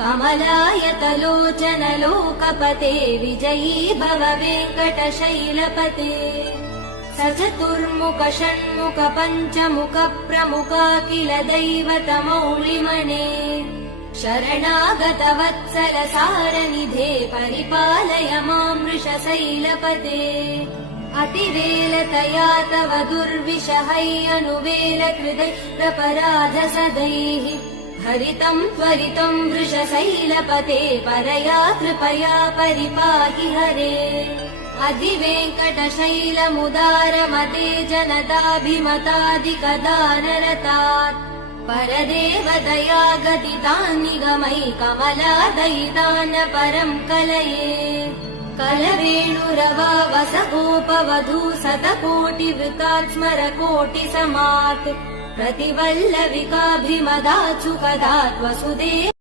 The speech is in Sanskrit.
कमलायतलोचन लोकपते विजयी भव वेङ्कटशैलपते सचतुर्मुख षण्मुख पञ्चमुख प्रमुखाखिल दैवतमौलिमने शरणागत वत्सल सारनिधे परिपालय मां वृषशैलपते अतिवेलतया तव दुर्विषहैरनुवेल कृतैरपराध सदैः हरितं त्वरितं वृषशैलपते परया कृपया परिपाहि हरे अधिवेङ्कटशैलमुदारमते जनताभिमतादिकदानरतात् परदेवदया गदितान् निगमै कमलादयितान् परं कलये कलवेणुरवावसगोपवधू शतकोटिवृतात् स्मरकोटिसमात् प्रतिवल्लविकाभिमदाचुकदात् वसुदेव